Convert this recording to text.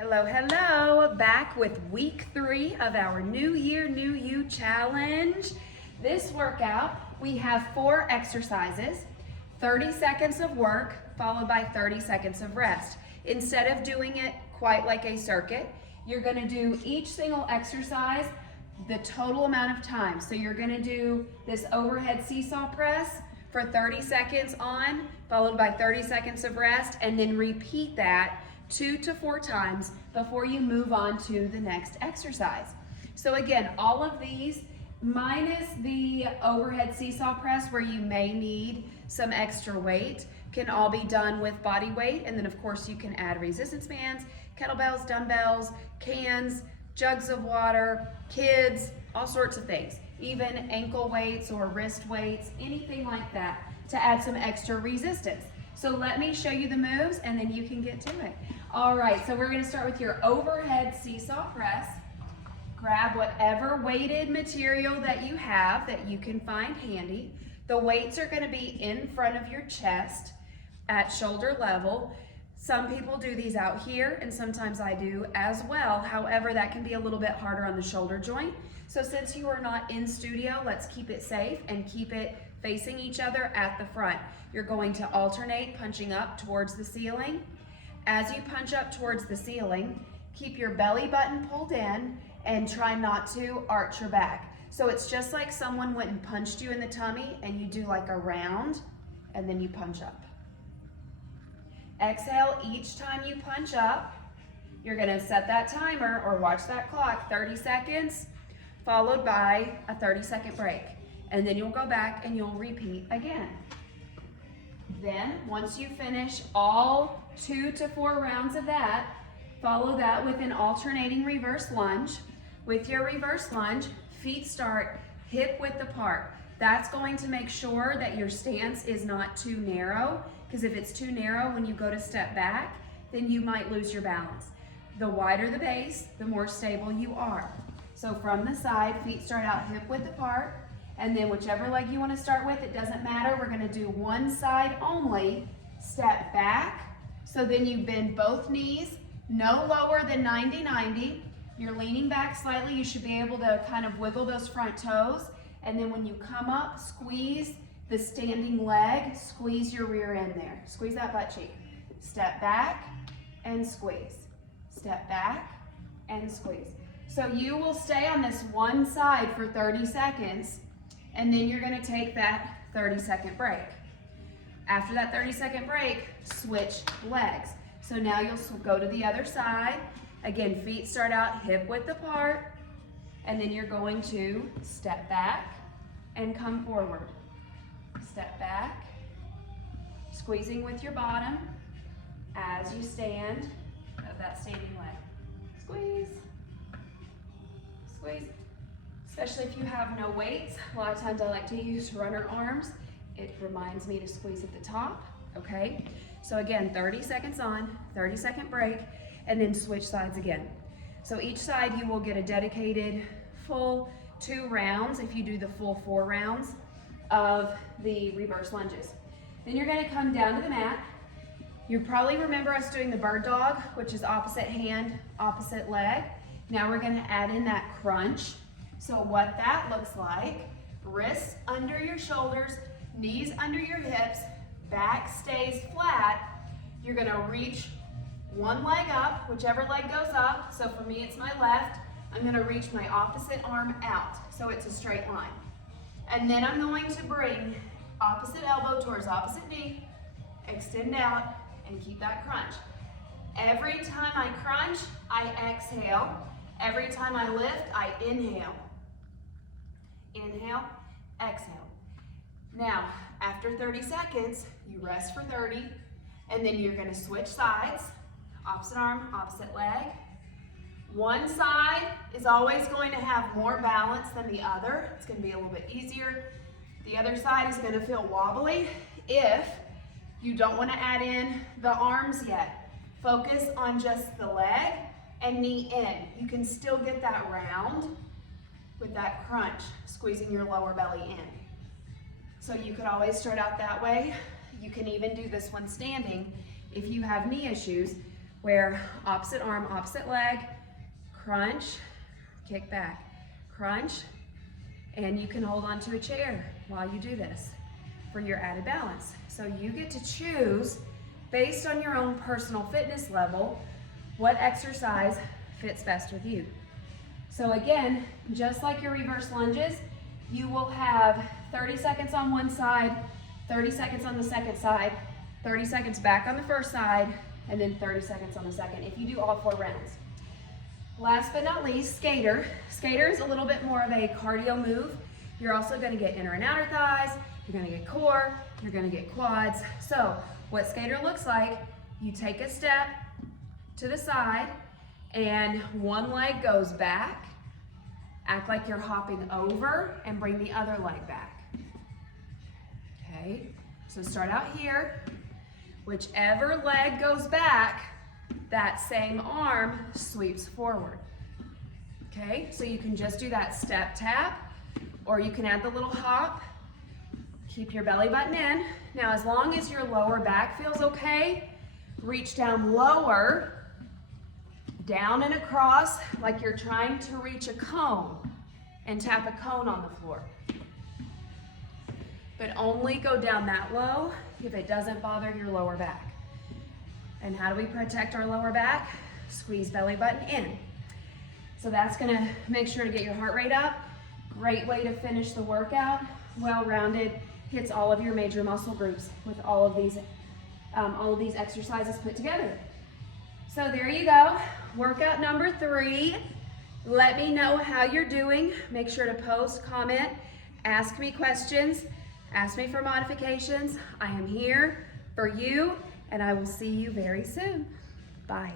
Hello, hello. Back with week 3 of our New Year, New You challenge. This workout, we have 4 exercises, 30 seconds of work, followed by 30 seconds of rest. Instead of doing it quite like a circuit, you're gonna do each single exercise the total amount of time. So you're gonna do this overhead seesaw press for 30 seconds on, followed by 30 seconds of rest, and then repeat that 2 to 4 times before you move on to the next exercise. So again, all of these, minus the overhead seesaw press where you may need some extra weight, can all be done with body weight. And then of course you can add resistance bands, kettlebells, dumbbells, cans, jugs of water, kids, all sorts of things. Even ankle weights or wrist weights, anything like that to add some extra resistance. So let me show you the moves and then you can get to it. All right, so we're gonna start with your overhead seesaw press. Grab whatever weighted material that you have that you can find handy. The weights are gonna be in front of your chest at shoulder level. Some people do these out here and sometimes I do as well. However, that can be a little bit harder on the shoulder joint. So since you are not in studio, let's keep it safe and keep it facing each other at the front. You're going to alternate punching up towards the ceiling. As you punch up towards the ceiling, keep your belly button pulled in and try not to arch your back. So it's just like someone went and punched you in the tummy and you do like a round and then you punch up. Exhale each time you punch up. You're gonna set that timer or watch that clock, 30 seconds, followed by a 30-second break. And then you'll go back and you'll repeat again. Then, once you finish all 2 to 4 rounds of that, follow that with an alternating reverse lunge. With your reverse lunge, feet start hip width apart. That's going to make sure that your stance is not too narrow, because if it's too narrow when you go to step back, then you might lose your balance. The wider the base, the more stable you are. So from the side, feet start out hip width apart. And then whichever leg you want to start with, it doesn't matter. We're going to do one side only. Step back. So then you bend both knees, no lower than 90-90. You're leaning back slightly. You should be able to kind of wiggle those front toes. And then when you come up, squeeze the standing leg, squeeze your rear end there. Squeeze that butt cheek. Step back and squeeze. Step back and squeeze. So you will stay on this one side for 30 seconds. And then you're gonna take that 30-second break. After that 30-second break, switch legs. So now you'll go to the other side. Again, feet start out hip width apart, and then you're going to step back and come forward. Step back, squeezing with your bottom as you stand of that standing leg. Squeeze, squeeze. Especially if you have no weights. A lot of times I like to use runner arms. It reminds me to squeeze at the top, okay? So again, 30 seconds on, 30-second break, and then switch sides again. So each side you will get a dedicated full 2 rounds if you do the full 4 rounds of the reverse lunges. Then you're gonna come down to the mat. You probably remember us doing the bird dog, which is opposite hand, opposite leg. Now we're gonna add in that crunch. So what that looks like, wrists under your shoulders, knees under your hips, back stays flat. You're gonna reach one leg up, whichever leg goes up. So for me, it's my left. I'm gonna reach my opposite arm out, so it's a straight line. And then I'm going to bring opposite elbow towards opposite knee, extend out, and keep that crunch. Every time I crunch, I exhale. Every time I lift, I inhale. Inhale, exhale. Now, after 30 seconds, you rest for 30, and then you're gonna switch sides. Opposite arm, opposite leg. One side is always going to have more balance than the other. It's gonna be a little bit easier. The other side is gonna feel wobbly if you don't wanna add in the arms yet. Focus on just the leg and knee in. You can still get that round with that crunch, squeezing your lower belly in. So you could always start out that way. You can even do this one standing if you have knee issues. where opposite arm, opposite leg, crunch, kick back, crunch, and you can hold onto a chair while you do this for your added balance. So you get to choose, based on your own personal fitness level, what exercise fits best with you. So again, just like your reverse lunges, you will have 30 seconds on one side, 30 seconds on the second side, 30 seconds back on the first side, and then 30 seconds on the second, if you do all 4 rounds. Last but not least, skater. Skater is a little bit more of a cardio move. You're also gonna get inner and outer thighs, you're gonna get core, you're gonna get quads. So what skater looks like, you take a step to the side and one leg goes back. Act like you're hopping over and bring the other leg back. Okay, so start out here. Whichever leg goes back, that same arm sweeps forward. Okay, so you can just do that step tap, or you can add the little hop. Keep your belly button in. Now, as long as your lower back feels okay, reach down lower, down and across like you're trying to reach a cone and tap a cone on the floor. But only go down that low if it doesn't bother your lower back. And how do we protect our lower back? Squeeze belly button in. So that's gonna make sure to get your heart rate up. Great way to finish the workout. Well-rounded, hits all of your major muscle groups with all of these exercises put together. So there you go, workout number 3. Let me know how you're doing. Make sure to post, comment, ask me questions, ask me for modifications. I am here for you, and I will see you very soon. Bye.